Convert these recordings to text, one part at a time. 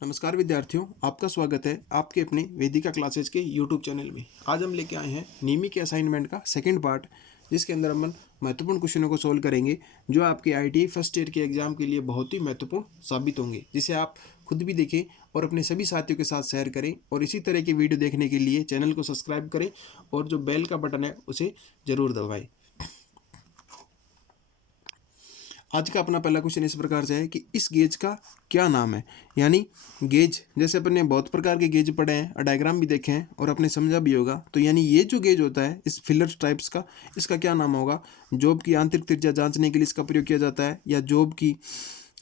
नमस्कार विद्यार्थियों, आपका स्वागत है आपके अपने वेदिका क्लासेज के यूट्यूब चैनल में। आज हम लेके आए हैं नीमी के असाइनमेंट का सेकंड पार्ट, जिसके अंदर हम महत्वपूर्ण क्वेश्चनों को सोल्व करेंगे जो आपके आईटीआई फर्स्ट ईयर के एग्जाम के लिए बहुत ही महत्वपूर्ण साबित होंगे, जिसे आप खुद भी देखें और अपने सभी साथियों के साथ शेयर करें। और इसी तरह की वीडियो देखने के लिए चैनल को सब्सक्राइब करें और जो बेल का बटन है उसे ज़रूर दबाएँ। आज का अपना पहला क्वेश्चन इस प्रकार से है कि इस गेज का क्या नाम है। यानी गेज, जैसे अपन ने बहुत प्रकार के गेज पढ़े हैं, डायग्राम भी देखे हैं और अपने समझा भी होगा। तो यानी ये जो गेज होता है इस फिलर टाइप्स का, इसका क्या नाम होगा। जॉब की आंतरिक त्रिज्या जांचने के लिए इसका प्रयोग किया जाता है, या जॉब की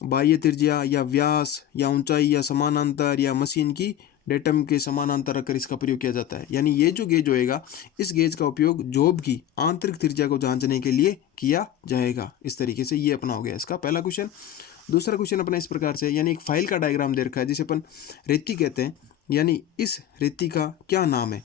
बाह्य त्रिज्या या व्यास या ऊंचाई या समानांतर या मशीन की डेटम के समानांतर रखकर इसका प्रयोग किया जाता है। यानी ये जो गेज होएगा, इस गेज का उपयोग जॉब की आंतरिक त्रिज्या को जांचने के लिए किया जाएगा। इस तरीके से ये अपना हो गया इसका पहला क्वेश्चन। दूसरा क्वेश्चन अपना इस प्रकार से, यानी एक फाइल का डायग्राम दे रखा है जिसे अपन रेती कहते हैं। यानी इस रेती का क्या नाम है।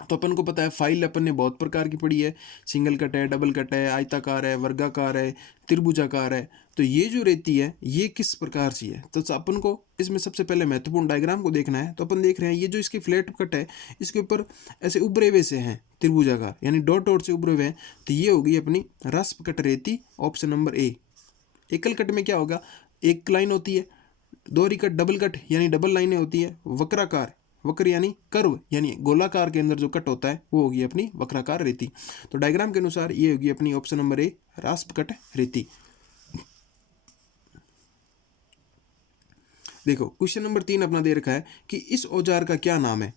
तो अपन को पता है फाइल अपन ने बहुत प्रकार की पढ़ी है, सिंगल कट है, डबल कट है, आयताकार है, वर्गाकार है, त्रिभुजाकार है। तो ये जो रेती है ये किस प्रकार से है, तो अपन को इसमें सबसे पहले महत्वपूर्ण डायग्राम को देखना है। तो अपन देख रहे हैं ये जो इसकी फ्लैट कट है, इसके ऊपर ऐसे उभरे हुए से हैं त्रिभुजाकार, यानी डॉट डॉट से उभरे हुए हैं। तो ये होगी अपनी रस्प कट रेती, ऑप्शन नंबर ए। एकल कट में क्या होगा, एक लाइन होती है। दोहरी कट डबल कट यानी डबल लाइनें होती है। वक्राकार, वक्र यानी कर्व यानी गोलाकार के अंदर जो कट होता है वो होगी अपनी वक्राकार रेती। तो डायग्राम के अनुसार ये होगी अपनी ऑप्शन नंबर ए, रास्प कट रेती। देखो क्वेश्चन नंबर 3 अपना दे रखा है कि इस औजार का क्या नाम है।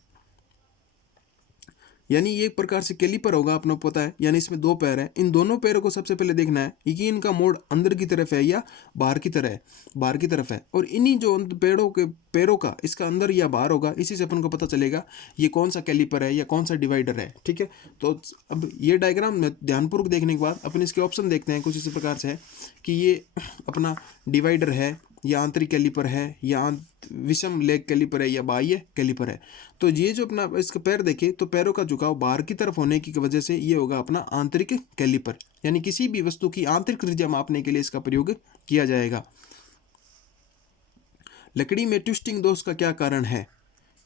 यानी ये एक प्रकार से कैलिपर होगा, अपना पता है। यानी इसमें दो पैर है, इन दोनों पैरों को सबसे पहले देखना है कि इनका मोड़ अंदर की तरफ है या बाहर की तरफ है, बाहर की तरफ है। और इन्हीं जो पैरों का इसका अंदर या बाहर होगा, इसी से अपन को पता चलेगा ये कौन सा कैलिपर है या कौन सा डिवाइडर है। ठीक है, तो अब ये डायग्राम ध्यानपूर्वक देखने के बाद अपन इसके ऑप्शन देखते हैं कुछ इसी प्रकार से है कि ये अपना डिवाइडर है या आंतरिक कैलिपर है या विषम लेग कैलिपर है या बाह्य कैलिपर है। तो ये जो अपना इसका पैर देखे तो पैरों का झुकाव बाहर की तरफ होने की वजह से ये होगा अपना आंतरिक कैलिपर। यानी किसी भी वस्तु की आंतरिक त्रिज्या मापने के लिए इसका प्रयोग किया जाएगा। लकड़ी में ट्विस्टिंग दोष का क्या कारण है।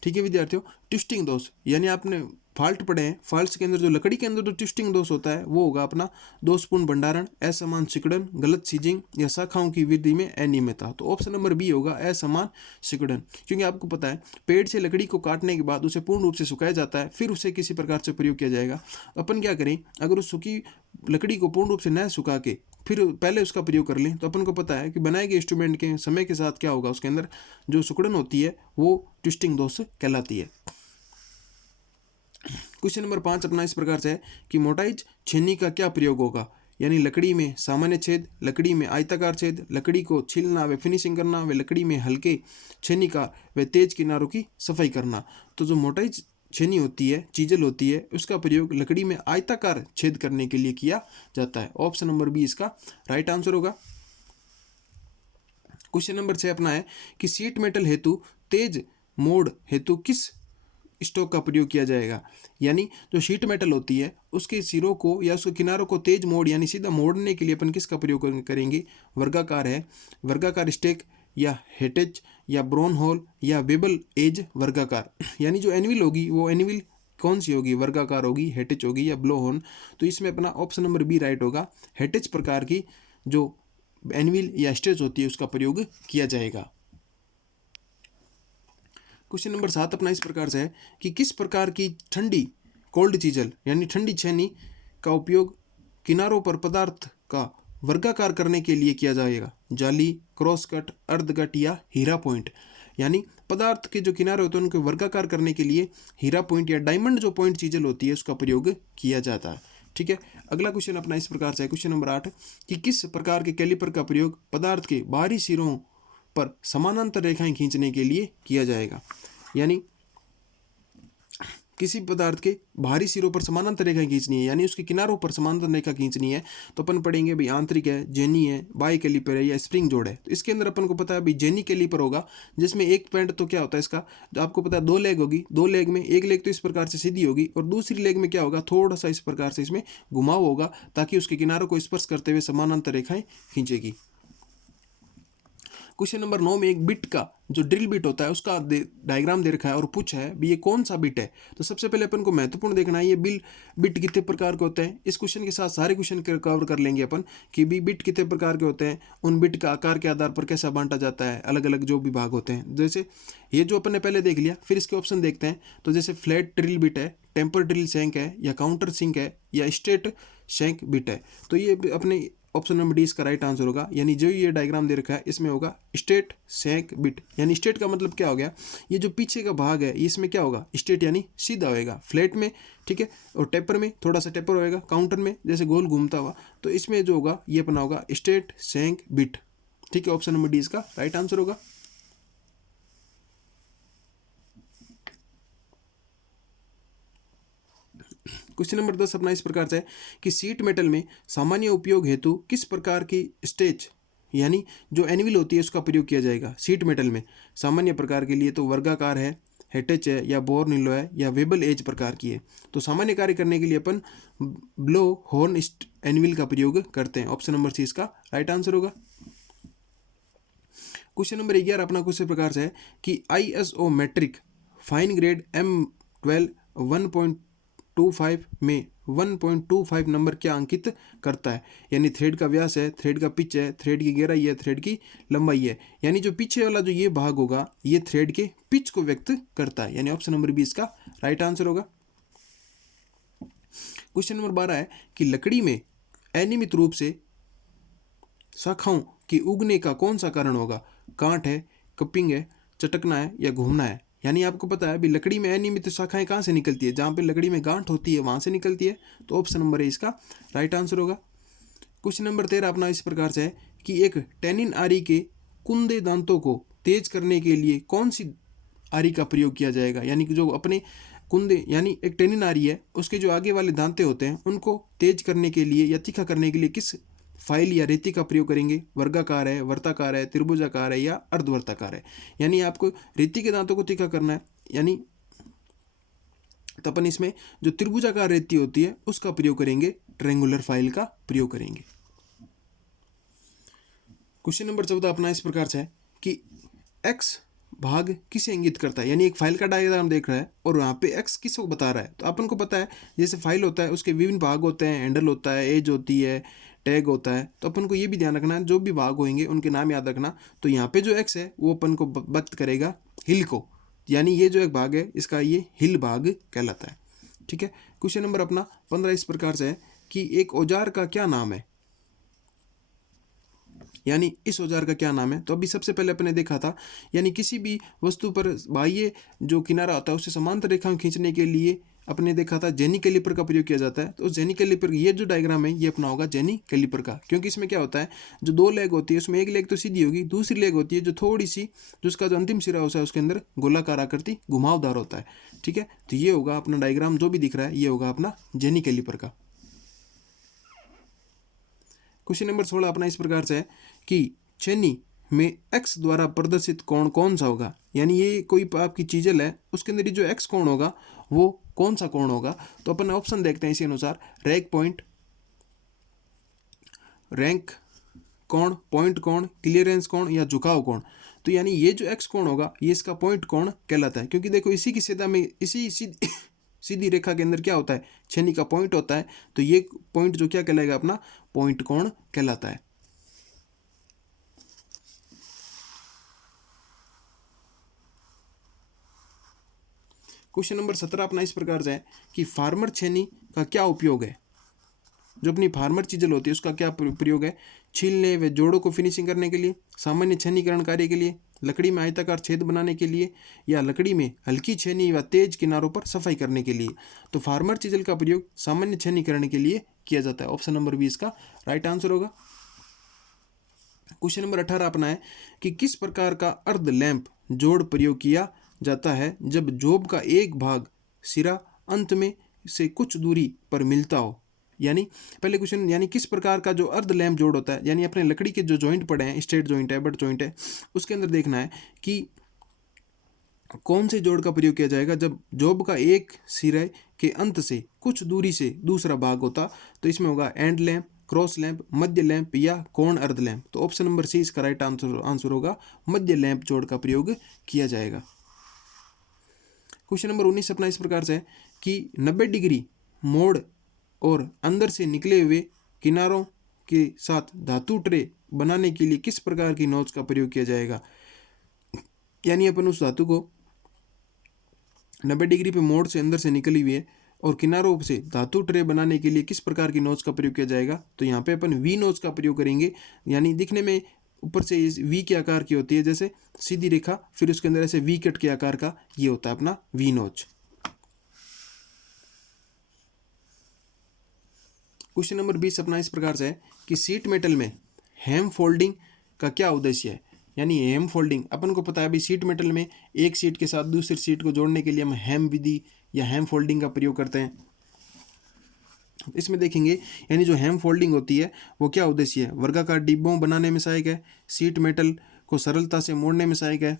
ठीक है विद्यार्थियों, ट्विस्टिंग दोष यानी आपने फॉल्ट पढ़े हैं, फॉल्ट्स के अंदर जो लकड़ी के अंदर जो ट्विस्टिंग दोष होता है वो होगा अपना दोषपूर्ण भंडारण, असमान सिकुड़न, गलत सीजिंग या शाखाओं की वृद्धि में अनियमितता। तो ऑप्शन नंबर बी होगा असमान सिकुड़न। क्योंकि आपको पता है पेड़ से लकड़ी को काटने के बाद उसे पूर्ण रूप से सुखाया जाता है, फिर उसे किसी प्रकार से प्रयोग किया जाएगा। अपन क्या करें, अगर उस सूखी लकड़ी को पूर्ण रूप से न सुखा के फिर पहले उसका प्रयोग कर लें, तो अपन को पता है कि बनाए गए इंस्ट्रूमेंट के समय के साथ क्या होगा, उसके अंदर जो सिकुड़न होती है वो ट्विस्टिंग दोष कहलाती है। क्वेश्चन नंबर 5 अपना इस प्रकार से है कि मोटाई छेनी का क्या प्रयोग होगा। यानी लकड़ी में सामान्य छेद, लकड़ी में आयताकार छेद, लकड़ी को छीलना व फिनिशिंग करना, व लकड़ी में हल्के छेनी का व तेज किनारों की सफाई करना। तो जो मोटाई छेनी होती है, चीजल होती है, उसका प्रयोग लकड़ी में आयताकार छेद करने के लिए किया जाता है। ऑप्शन नंबर बी इसका राइट आंसर होगा। क्वेश्चन नंबर 6 अपना है कि शीट मेटल हेतु तेज मोड़ हेतु किस स्टोक का प्रयोग किया जाएगा। यानी जो शीट मेटल होती है उसके सिरों को या उसके किनारों को तेज मोड़ यानी सीधा मोड़ने के लिए अपन किसका प्रयोग करेंगे। वर्गाकार है, वर्गाकार स्टेक या हेटेज या ब्रोन होल या वेबल एज वर्गाकार। यानी जो एनविल होगी वो एनविल कौन सी होगी, वर्गाकार होगी, हेटेज होगी या ब्लो होल। तो इसमें अपना ऑप्शन नंबर बी राइट होगा। हेटेज प्रकार की जो एनविल या स्टेज होती है उसका प्रयोग किया जाएगा। क्वेश्चन नंबर 7 अपना इस प्रकार से है कि किस प्रकार की ठंडी कोल्ड चीजल यानी ठंडी छेनी का उपयोग किनारों पर पदार्थ का वर्गाकार करने के लिए किया जाएगा। जाली, क्रॉस कट, अर्ध कट या हीरा पॉइंट। यानी पदार्थ के जो किनारे होते हैं उनको वर्गाकार करने के लिए हीरा पॉइंट या डायमंड जो पॉइंट चीजल होती है उसका प्रयोग किया जाता है। ठीक है, अगला क्वेश्चन अपना इस प्रकार से है, क्वेश्चन नंबर 8 कि किस प्रकार के कैलिपर का प्रयोग पदार्थ के बाहरी सिरों पर समानांतर रेखाएं खींचने के लिए किया जाएगा। यानी किसी पदार्थ के बाहरी सिरों पर समानांतर रेखाएं खींचनी है, यानी उसके किनारों पर समानांतर रेखा खींचनी है। तो अपन पढ़ेंगे भाई आंतरिक है, जेनी है, बाई कैलिपर है या स्प्रिंग जोड़ है। तो इसके अंदर अपन को पता है भाई जेनी कैलिपर होगा, जिसमें एक पॉइंट तो क्या होता है इसका, जो आपको पता है दो लेग होगी, दो लेग में एक लेग तो इस प्रकार से सीधी होगी और दूसरी लेग में क्या होगा, थोड़ा सा इस प्रकार से इसमें घुमाव होगा ताकि उसके किनारों को स्पर्श करते हुए समानांतर रेखाएं खींचेगी। क्वेश्चन नंबर 9 में एक बिट का जो ड्रिल बिट होता है उसका डायग्राम दे रखा है और पूछा है भी ये कौन सा बिट है। तो सबसे पहले अपन को महत्वपूर्ण देखना है ये बिट कितने प्रकार के होते हैं। इस क्वेश्चन के साथ सारे क्वेश्चन कवर कर लेंगे अपन कि भी बिट कितने प्रकार के होते हैं, उन बिट का आकार के आधार पर कैसा बांटा जाता है, अलग अलग जो भी भाग होते हैं। जैसे ये जो अपन ने पहले देख लिया, फिर इसके ऑप्शन देखते हैं। तो जैसे फ्लैट ड्रिल बिट है, टेम्पर ड्रिल शैंक है, या काउंटर सिंक है, या स्ट्रेट शैंक बिट है। तो ये अपने ऑप्शन नंबर डी इसका राइट आंसर होगा। यानी जो ये डायग्राम दे रखा है इसमें होगा स्ट्रेट शैंक बिट। यानी स्ट्रेट का मतलब क्या हो गया, ये जो पीछे का भाग है इसमें क्या होगा, स्ट्रेट यानी सीधा होएगा फ्लैट में, ठीक है। और टेपर में थोड़ा सा टेपर होएगा, काउंटर में जैसे गोल घूमता हुआ। तो इसमें जो होगा ये अपना होगा स्ट्रेट शैंक बिट, ठीक है। ऑप्शन नंबर डी इसका राइट आंसर होगा। क्वेश्चन नंबर 10 अपना इस प्रकार से है कि सीट मेटल में सामान्य उपयोग हेतु किस प्रकार की स्टेज यानी जो एनविल होती है उसका प्रयोग किया जाएगा। सीट मेटल में सामान्य प्रकार के लिए तो वर्गाकार है, हेटेच है, या बोर नीलो है, या वेबल एज प्रकार की है। तो सामान्य कार्य करने के लिए अपन ब्लो हॉर्न एनविल का प्रयोग करते हैं। ऑप्शन नंबर सी इसका राइट आंसर होगा। क्वेश्चन नंबर 11 अपना कुछ इस प्रकार से है कि ISO metric fine grade M12 1.25 में 1.25 नंबर क्या अंकित करता है। यानी थ्रेड का व्यास है, थ्रेड का पिच है, थ्रेड की गहराई है, थ्रेड की लंबाई है। यानी जो पीछे वाला जो ये भाग होगा ये थ्रेड के पिच को व्यक्त करता है। यानी ऑप्शन नंबर बी इसका राइट आंसर होगा। क्वेश्चन नंबर 12 है कि लकड़ी में अनियमित रूप से शाखाओं की उगने का कौन सा कारण होगा। कांट है, कपिंग है, चटकना है, या घूमना है। यानी आपको पता है भी लकड़ी में अनियमित शाखाएं कहाँ से निकलती है, जहाँ पे लकड़ी में गांठ होती है वहाँ से निकलती है। तो ऑप्शन नंबर ए इसका राइट आंसर होगा। क्वेश्चन नंबर 13 अपना इस प्रकार से है कि एक टेनिन आरी के कुंदे दांतों को तेज करने के लिए कौन सी आरी का प्रयोग किया जाएगा। यानी कि जो अपने कुंदे यानी एक टेनिन आरी है उसके जो आगे वाले दांते होते हैं उनको तेज करने के लिए या तीखा करने के लिए किस फाइल या रेती का प्रयोग करेंगे। वर्गाकार है, वर्ताकार है, त्रिभुजाकार है, या अर्धवर्ताकार है। यानी आपको रेती के दांतों को तीखा करना है, यानी तो अपन इसमें जो त्रिभुजाकार रेती होती है उसका प्रयोग करेंगे, ट्रायंगुलर फाइल का प्रयोग करेंगे। क्वेश्चन नंबर 14 अपना इस प्रकार से है कि एक्स भाग किसे इंगित करता है। यानी एक फाइल का डायग्राम देख रहा है और वहाँ पे एक्स किसको बता रहा है। तो अपन को पता है जैसे फाइल होता है उसके विभिन्न भाग होते हैं, हैंडल होता है, एज होती है, टैग होता है। तो अपन को ये भी ध्यान रखना है जो भी भाग होंगे उनके नाम याद रखना। तो यहाँ पे जो एक्स है वो अपन को व्यक्त करेगा हिल को, यानी ये जो एक भाग है इसका ये हिल भाग कहलाता है, ठीक है। क्वेश्चन नंबर अपना 15 इस प्रकार से है कि एक औजार का क्या नाम है। यानी इस औजार का क्या नाम है। तो अभी सबसे पहले अपने देखा था यानी किसी भी वस्तु पर बाह्य जो किनारा होता है उससे समांतर रेखाएं खींचने के लिए अपने देखा था जेनी कैलिपर का प्रयोग किया जाता है। तो जेनी कैलिपर ये जो डायग्राम है ये अपना होगा जेनी कैलिपर का, क्योंकि इसमें क्या होता है जो दो लेग होती है उसमें एक लेग तो सीधी होगी, दूसरी लेग होती है जो थोड़ी सी जो उसका जो अंतिम सिरा होता है उसके अंदर गोलाकार आकृति घुमावदार होता है, ठीक है। तो ये होगा अपना डायग्राम जो भी दिख रहा है ये होगा अपना जेनी कैलिपर का। क्वेश्चन नंबर 16 अपना इस प्रकार से है कि छेनी में एक्स द्वारा प्रदर्शित कोण कौन सा होगा। यानी ये कोई आपकी चीजल है उसके अंदर जो एक्स कोण होगा वो कौन सा कोण होगा। तो अपन ऑप्शन देखते हैं इसी अनुसार, रैक पॉइंट, रैंक कोण, पॉइंट कोण, क्लियरेंस कोण, या झुकाव कोण। तो यानी ये जो एक्स कोण होगा ये इसका पॉइंट कोण कहलाता है, क्योंकि देखो इसी की सीधा में इसी सीधी रेखा के अंदर क्या होता है, छेनी का पॉइंट होता है। तो ये पॉइंट जो क्या कहलाएगा अपना पॉइंट कोण कहलाता है। क्वेश्चन नंबर 17 अपना इस प्रकार से है कि फार्मर छेनी का क्या उपयोग है। जो अपनी फार्मर चीजल होती है उसका क्या प्रयोग है। छीलने व जोड़ों को फिनिशिंग करने के लिए, सामान्य छेनीकरण कार्य के लिए, लकड़ी में आयताकार छेद बनाने के लिए, या लकड़ी में हल्की छेनी व तेज किनारों पर सफाई करने के लिए। तो फार्मर चीजल का प्रयोग सामान्य छेनीकरण के लिए किया जाता है। ऑप्शन नंबर 20 का राइट आंसर होगा। क्वेश्चन नंबर 18 अपना है कि किस प्रकार का अर्ध लैंप जोड़ प्रयोग किया जाता है जब जॉब का एक भाग सिरा अंत में से कुछ दूरी पर मिलता हो। यानी पहले क्वेश्चन यानी किस प्रकार का जो अर्ध लैंप जोड़ होता है, यानी अपने लकड़ी के जो जॉइंट पड़े हैं, स्ट्रेट जॉइंट है, बट जॉइंट है, उसके अंदर देखना है कि कौन से जोड़ का प्रयोग किया जाएगा जब जॉब का एक सिरे के अंत से कुछ दूरी से दूसरा भाग होता। तो इसमें होगा and lamp, cross lamp, Madhya lamp या कोण अर्ध लैंप। तो ऑप्शन नंबर सी इसका राइट आंसर होगा, मध्य लैंप जोड़ का प्रयोग किया जाएगा। क्वेश्चन नंबर 19 अपना इस प्रकार से है कि 90 डिग्री मोड़ और अंदर से निकले हुए किनारों के साथ धातु ट्रे बनाने के लिए किस प्रकार की नोच का प्रयोग किया जाएगा। यानी अपन उस धातु को 90 डिग्री पे मोड़ से अंदर से निकली हुई है और किनारों से धातु ट्रे बनाने के लिए किस प्रकार की नोच का प्रयोग किया जाएगा। तो यहाँ पे अपन वी नोच का प्रयोग करेंगे, यानी दिखने में ऊपर से इस वी के आकार की होती है, जैसे सीधी रेखा, फिर उसके अंदर ऐसे वी कट के आकार का, ये होता है अपना वी नोच। क्वेश्चन नंबर 20 अपना इस प्रकार से है कि सीट मेटल में हेम फोल्डिंग का क्या उद्देश्य है। यानी हेम फोल्डिंग अपन को पता है अभी सीट मेटल में एक सीट के साथ दूसरी सीट को जोड़ने के लिए हम हेम विधि या हेम फोल्डिंग का प्रयोग करते हैं। इसमें देखेंगे यानी जो हेम फोल्डिंग होती है वो क्या उद्देश्य है, वर्गाकार डिब्बों बनाने में सहायक है, सीट मेटल को सरलता से मोड़ने में सहायक है,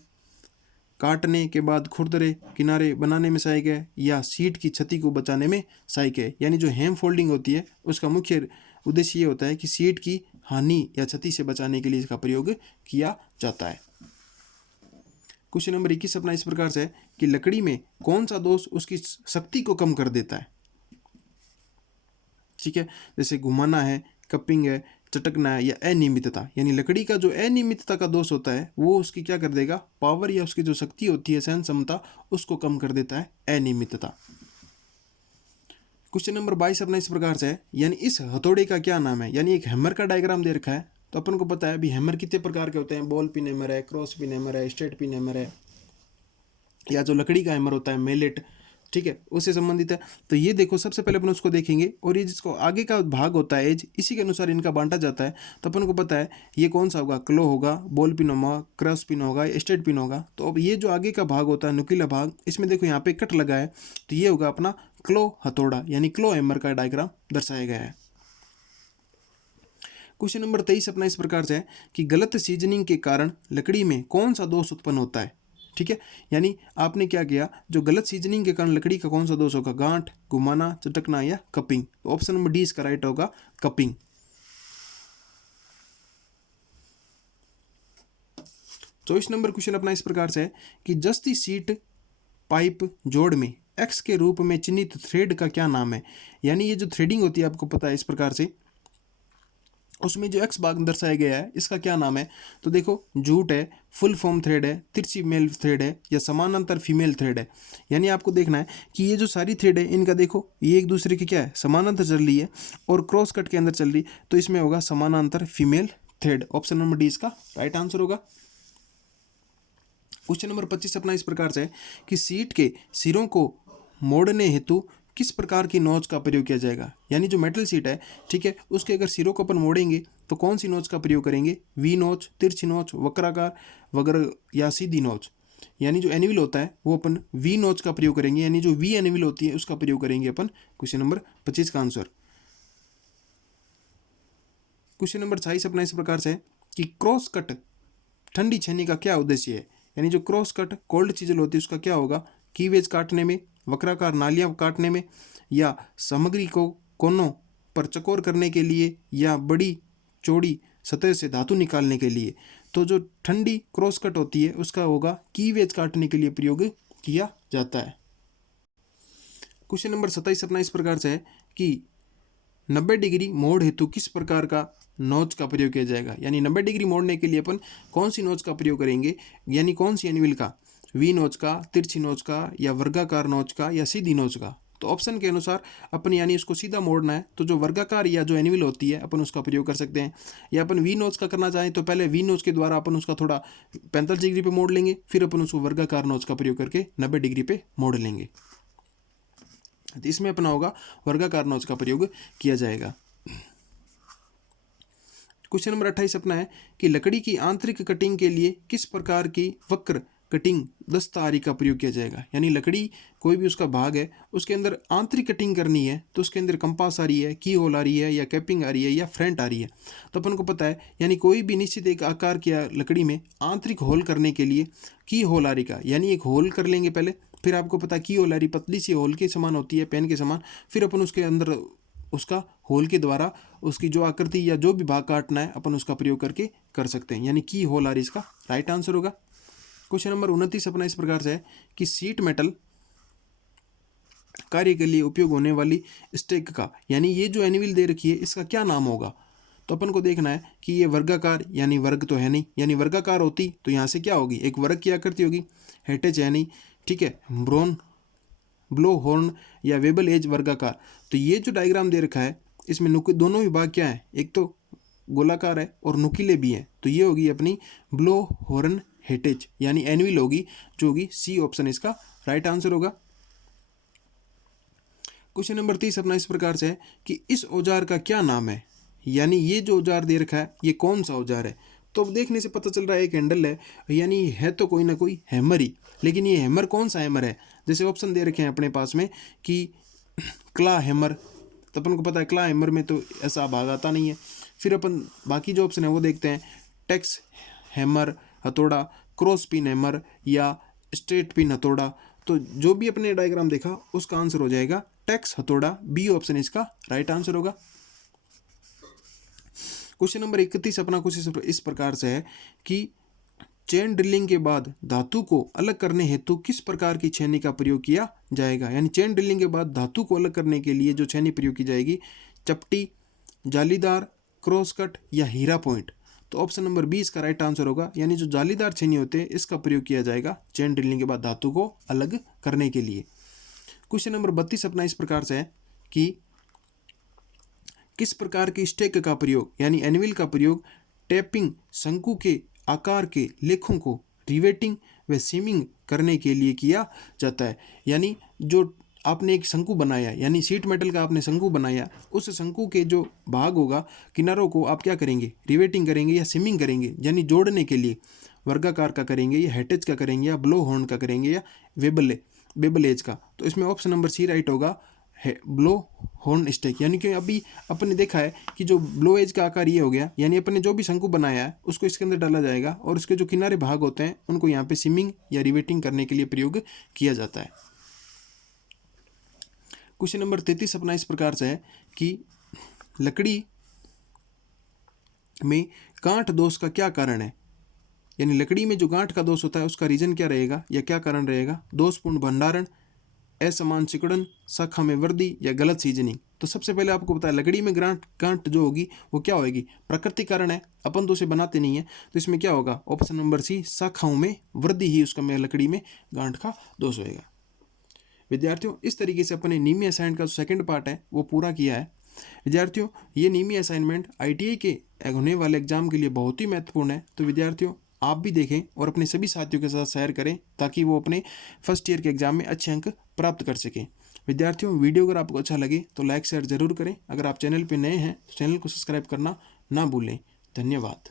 काटने के बाद खुरदरे किनारे बनाने में सहायक है, या सीट की क्षति को बचाने में सहायक है। यानी जो हेम फोल्डिंग होती है उसका मुख्य उद्देश्य ये होता है कि सीट की हानि या क्षति से बचाने के लिए इसका प्रयोग किया जाता है। क्वेश्चन नंबर 21 अपना इस प्रकार से है कि लकड़ी में कौन सा दोष उसकी शक्ति को कम कर देता है। ठीक है, जैसे घुमाना है, कपिंग है, चटकना है या अनियमितता। यानी लकड़ी का जो अनियमितता का दोष होता है वो उसकी क्या कर देगा, पावर या उसकी जो शक्ति होती है, सहन क्षमता, उसको कम कर देता है अनियमितता। क्वेश्चन नंबर 22 अपना इस प्रकार से है, यानी इस हथौड़े का क्या नाम है। यानी एक हैमर का डायग्राम दे रखा है, तो अपन को पता है अभी हैमर कितने प्रकार के होते हैं, बॉल पिन हैमर है, क्रॉस पिन हैमर है, स्ट्रेट पिन हैमर है, या जो लकड़ी का हैमर होता है मेलेट, ठीक है, उससे संबंधित है। तो ये देखो सबसे पहले अपन उसको देखेंगे, और ये जिसको आगे का भाग होता है एज, इसी के अनुसार इनका बांटा जाता है। तो अपन को पता है ये कौन सा होगा, क्लो होगा, बॉल पिन होगा, क्रॉस पिन होगा, स्ट्रेट पिन होगा। तो अब ये जो आगे का भाग होता है नुकीला भाग, इसमें देखो यहाँ पे कट लगा है, तो ये होगा अपना क्लो हथौड़ा, यानी क्लो हैमर का डायग्राम दर्शाया गया है। क्वेश्चन नंबर 23 अपना इस प्रकार से है कि गलत सीजनिंग के कारण लकड़ी में कौन सा दोष उत्पन्न होता है। ठीक है, यानी आपने क्या किया, जो गलत सीजनिंग के कारण लकड़ी का कौन सा दोष होगा, गांठ, घुमाना, चटकना या कपिंग। तो ऑप्शन नंबर डी इसका राइट होगा, कपिंग। 24 नंबर क्वेश्चन अपना इस प्रकार से है कि जस्ती सीट पाइप जोड़ में एक्स के रूप में चिन्हित थ्रेड का क्या नाम है। यानी ये जो थ्रेडिंग होती है आपको पता है इस प्रकार से, उसमें जो एक्स भाग दर्शाया गया है इसका क्या नाम है। तो देखो जूट है, फुल फॉर्म थ्रेड है, तिरछी मेल थ्रेड है, या समानांतर फीमेल थ्रेड है। यानी आपको देखना है कि ये जो सारी थ्रेड है इनका देखो ये एक दूसरे की क्या है, समानांतर चल रही है और क्रॉस कट के अंदर चल रही, तो इसमें होगा समानांतर female thread. Option number D इसका राइट आंसर होगा। क्वेश्चन नंबर 25 अपना इस प्रकार से है कि सीट के सिरों को मोड़ने हेतु किस प्रकार की नोच का प्रयोग किया जाएगा। यानी जो मेटल सीट है, ठीक है, उसके अगर सिरों को अपन मोड़ेंगे तो कौन सी नोच का प्रयोग करेंगे, वी नोच, तिरछी नोच, वक्राकार वगैरह या सीधी नोच। यानी जो एनिवल होता है वो अपन वी नोच का प्रयोग करेंगे, यानी जो वी एनिवल होती है उसका प्रयोग करेंगे अपन। क्वेश्चन नंबर 25 का आंसर। क्वेश्चन नंबर 26 अपना इस प्रकार से है कि क्रॉस कट ठंडी छेनी का क्या उद्देश्य है। यानी जो क्रॉस कट कोल्ड चीजल होती है उसका क्या होगा, कीवेज काटने में, वक्राकार नालियां काटने में, या सामग्री को कोनों पर चकोर करने के लिए, या बड़ी चौड़ी सतह से धातु निकालने के लिए। तो जो ठंडी क्रॉस कट होती है उसका होगा कीवेज काटने के लिए प्रयोग किया जाता है। क्वेश्चन नंबर 27 अपना इस प्रकार से है कि 90 डिग्री मोड़ हेतु किस प्रकार का नोच का प्रयोग किया जाएगा। यानी 90 डिग्री मोड़ने के लिए अपन कौन सी नोच का प्रयोग करेंगे, यानी कौन सी एनिवल का, वी नोच का, तिरछी नोच का, या वर्गाकार नोच का, या सीधी नोच का। तो ऑप्शन के अनुसार अपन यानी उसको सीधा मोड़ना है तो जो वर्गाकार या जो एनिवल होती है अपन उसका प्रयोग कर सकते हैं, या अपन वी नोच का करना चाहें तो पहले वी नोच के द्वारा अपन उसका थोड़ा 45 डिग्री पे मोड़ लेंगे, फिर अपन उसको वर्गाकार नोच का प्रयोग करके 90 डिग्री पे मोड़ लेंगे। तो इसमें अपना होगा वर्गाकार नोच का प्रयोग किया जाएगा। क्वेश्चन नंबर 28 अपना है कि लकड़ी की आंतरिक कटिंग के लिए किस प्रकार की वक्र कटिंग दस्ता आरी का प्रयोग किया जाएगा। यानी लकड़ी कोई भी उसका भाग है उसके अंदर आंतरिक कटिंग करनी है तो उसके अंदर कंपास आ रही है, की होल आ रही है, या कैपिंग आ रही है, या फ्रंट आ रही है। तो अपन को पता है यानी कोई भी निश्चित एक आकार की लकड़ी में आंतरिक होल करने के लिए की होल आरी का, यानी एक होल कर लेंगे पहले, फिर आपको पता की होल आरी पतली सी होल के समान होती है, पेन के समान, फिर अपन उसके अंदर उसका होल के द्वारा उसकी जो आकृति या जो भी भाग काटना है अपन उसका प्रयोग करके कर सकते हैं, यानी की होल आर इसका राइट आंसर होगा। क्वेश्चन नंबर 29 अपना इस प्रकार से है कि शीट मेटल कार्य के लिए उपयोग होने वाली स्टेक का, यानी ये जो एनिविल दे रखी है इसका क्या नाम होगा। तो अपन को देखना है कि ये वर्गाकार, यानी वर्ग तो है नहीं, यानी वर्गाकार होती तो यहाँ से क्या होगी, एक वर्ग की आकृति होगी। हेटेज है नहीं, ठीक है, ब्लो हॉर्न या वेबल एज वर्गाकार। तो ये जो डायग्राम दे रखा है इसमें दोनों ही भाग क्या है, एक तो गोलाकार है और नुकीले भी हैं, तो ये होगी अपनी ब्लो हॉर्न हेटेज, यानी एनिविल होगी, जो होगी सी ऑप्शन इसका राइट आंसर होगा। क्वेश्चन नंबर 30 अपना इस प्रकार से है कि इस औजार का क्या नाम है, यानी ये जो औजार दे रखा है ये कौन सा औजार है। तो अब देखने से पता चल रहा है एक हैंडल है, यानी है तो कोई ना कोई हैमर ही, लेकिन ये हैमर कौन सा हैमर है। जैसे ऑप्शन दे रखे हैं अपने पास में कि क्ला हैमर, तो अपन को पता है क्ला हैमर में तो ऐसा भाग आता नहीं है। फिर अपन बाकी जो ऑप्शन है वो देखते हैं, टेक्स हैमर हथौड़ा, क्रॉस पिन हैमर या स्ट्रेट पिन हथौड़ा। तो जो भी अपने डायग्राम देखा उसका आंसर हो जाएगा टेक्स हथौड़ा, बी ऑप्शन इसका राइट आंसर होगा। क्वेश्चन नंबर 31 अपना कुछ इस प्रकार से है कि चेन ड्रिलिंग के बाद धातु को अलग करने हेतु किस प्रकार की छेनी का प्रयोग किया जाएगा, यानी चेन ड्रिलिंग के बाद धातु को अलग करने के लिए जो छेनी प्रयोग की जाएगी, चपटी, जालीदार, क्रॉस कट या हीरा पॉइंट। तो ऑप्शन नंबर 20 का राइट आंसर होगा, यानी जो जालीदार छेनी होते हैं इसका प्रयोग किया जाएगा चेन ड्रिलिंग के बाद धातु को अलग करने के लिए। क्वेश्चन नंबर 32 अपना इस प्रकार से है कि किस प्रकार की स्टेक का प्रयोग, यानी एनिविल का प्रयोग टैपिंग, शंकु के आकार के लेखों को रिवेटिंग व सीमिंग करने के लिए किया जाता है। यानी जो आपने एक शंकु बनाया, यानी शीट मेटल का आपने शंकु बनाया, उस शंकु के जो भाग होगा किनारों को आप क्या करेंगे, रिवेटिंग करेंगे या सीमिंग करेंगे, यानी जोड़ने के लिए वर्गाकार का करेंगे या हेटेज का करेंगे या ब्लो हॉर्न का करेंगे या वेबल एज का। तो इसमें ऑप्शन नंबर सी राइट होगा, है ब्लो हॉर्न स्टेक। यानी कि अभी अपन ने देखा है कि जो ब्लो एज का आकार ये हो गया, यानी अपन ने जो भी शंकु बनाया है उसको इसके अंदर डाला जाएगा और उसके जो किनारे भाग होते हैं उनको यहाँ पे सीमिंग या रिवेटिंग करने के लिए प्रयोग किया जाता है। क्वेश्चन नंबर 33 अपना इस प्रकार से है कि लकड़ी में गांठ दोष का क्या कारण है, यानी लकड़ी में जो गांठ का दोष होता है उसका रीजन क्या रहेगा या क्या कारण रहेगा। दोषपूर्ण भंडारण, असमान सिकुड़न, शाखा में वृद्धि या गलत सीजनिंग। तो सबसे पहले आपको पता है लकड़ी में गांठ जो होगी वो क्या होगी, प्राकृतिक कारण है, अपन तो उसे बनाते नहीं है। तो इसमें क्या होगा, ऑप्शन नंबर सी, शाखाओं में वृद्धि ही उसका में लकड़ी में गांठ का दोष होएगा। विद्यार्थियों इस तरीके से अपने नीमी असाइनमेंट का जो सेकंड पार्ट है वो पूरा किया है। विद्यार्थियों ये नीमी असाइनमेंट ITI के होने वाले एग्जाम के लिए बहुत ही महत्वपूर्ण है। तो विद्यार्थियों आप भी देखें और अपने सभी साथियों के साथ शेयर करें ताकि वो अपने फर्स्ट ईयर के एग्जाम में अच्छे अंक प्राप्त कर सकें। विद्यार्थियों वीडियो अगर आपको अच्छा लगे तो लाइक शेयर जरूर करें। अगर आप चैनल पर नए हैं तो चैनल को सब्सक्राइब करना ना भूलें। धन्यवाद।